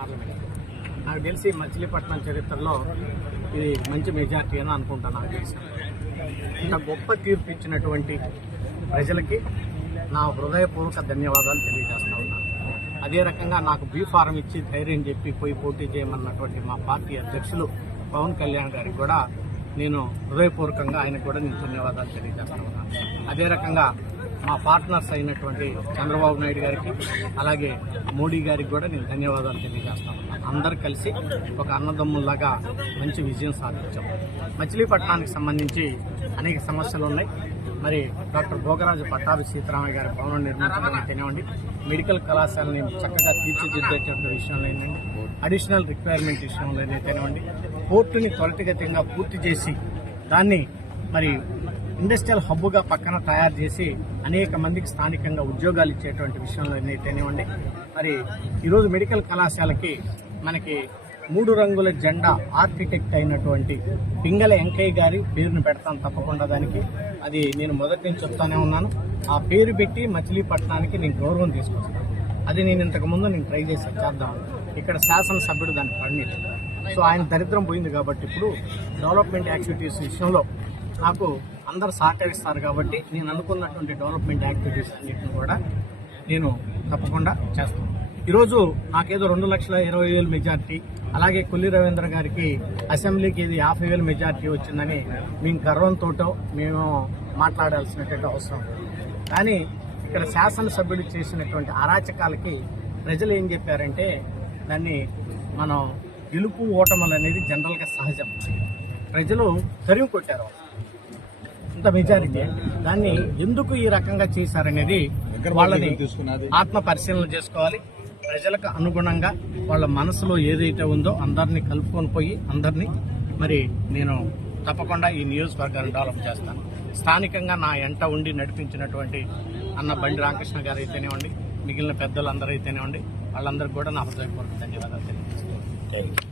నాకు తెలిసి మచిలీపట్నం చరిత్రలో ఇది మంచి మెజార్టీ అని అనుకుంటాను. నాకు తెలిసి ఇంత గొప్ప తీర్పు ఇచ్చినటువంటి ప్రజలకి నా హృదయపూర్వక ధన్యవాదాలు తెలియజేస్తా ఉన్నాను. అదే రకంగా నాకు బీ ఫారం ఇచ్చి ధైర్యం చెప్పి పోయి పోటీ చేయమన్నటువంటి మా పార్టీ అధ్యక్షులు పవన్ కళ్యాణ్ గారికి కూడా నేను హృదయపూర్వకంగా ఆయనకు కూడా నేను ధన్యవాదాలు తెలియజేస్తా ఉన్నాను. అదే రకంగా మా పార్ట్నర్స్ అయినటువంటి చంద్రబాబు నాయుడు గారికి అలాగే మోడీ గారికి కూడా నేను ధన్యవాదాలు తెలియజేస్తాను. అందరు కలిసి ఒక అన్నదమ్ముల్లాగా మంచి విజయం సాధించాం. మచిలీపట్నానికి సంబంధించి అనేక సమస్యలు ఉన్నాయి. మరి డాక్టర్ భోగరాజు పట్టాభి సీతారామయ్య గారి భవనం నిర్మించడం అయితేనేవ్వండి, మెడికల్ కళాశాలని చక్కగా తీర్చిదిద్దేటువంటి విషయంలో అయినండి, అడిషనల్ రిక్వైర్మెంట్ విషయంలో అయితేనేవ్వండి, పోర్టుని త్వరితగతంగా పూర్తి చేసి దాన్ని మరి ఇండస్ట్రియల్ హబ్గా పక్కన తయారు చేసి అనేక మందికి స్థానికంగా ఉద్యోగాలు ఇచ్చేటువంటి విషయంలో అయితేనేవ్వండి, మరి ఈరోజు మెడికల్ కళాశాలకి మనకి 3 రంగుల జెండా ఆర్కిటెక్ట్ అయినటువంటి పింగళ వెంకయ్య గారి పేరును పెడతాను తప్పకుండా. దానికి అది నేను మొదటి నుంచి చెప్తానే ఉన్నాను. ఆ పేరు పెట్టి మచిలీపట్నానికి నేను గౌరవం తీసుకొస్తాను. అది నేను ఇంతకుముందు ట్రై చేసి చేద్దాం. ఇక్కడ శాసనసభ్యుడు దాన్ని పడినట్టు. సో ఆయన దరిద్రం పోయింది కాబట్టి ఇప్పుడు డెవలప్మెంట్ యాక్టివిటీస్ విషయంలో నాకు అందరు సహకరిస్తారు కాబట్టి నేను అనుకున్నటువంటి డెవలప్మెంట్ యాక్టివిటీస్ అన్నింటిని కూడా నేను తప్పకుండా చేస్తాను. ఈరోజు నాకేదో 2,20,000 మెజార్టీ, అలాగే కొల్లి రవీంద్ర గారికి అసెంబ్లీకి ఇది 50,000 మెజార్టీ వచ్చిందని మేము గర్వంతో మేము మాట్లాడాల్సినటువంటి అవసరం. కానీ ఇక్కడ శాసనసభ్యుడు చేసినటువంటి అరాచకాలకి ప్రజలు ఏం చెప్పారంటే దాన్ని మనం గెలుపు ఓటములు అనేది జనరల్గా సహజం. ప్రజలు తరిమి కొట్టారు ఇంత మెజారిటీ. దాన్ని ఎందుకు ఈ రకంగా చేశారనేది వాళ్ళని ఆత్మ పరిశీలన చేసుకోవాలి. ప్రజలకు అనుగుణంగా వాళ్ళ మనసులో ఏదైతే ఉందో అందరినీ కలుపుకొని పోయి అందరినీ మరి నేను తప్పకుండా ఈ నియోజకవర్గాన్ని డెవలప్ చేస్తాను. స్థానికంగా నా ఎంట ఉండి నడిపించినటువంటి అన్న బండి రామకృష్ణ గారు అయితేనేవ్వండి, మిగిలిన పెద్దలందరూ అయితేనేవ్వండి, వాళ్ళందరికీ కూడా నా హృదయపూర్వక ధన్యవాదాలు తెలియజేస్తాను.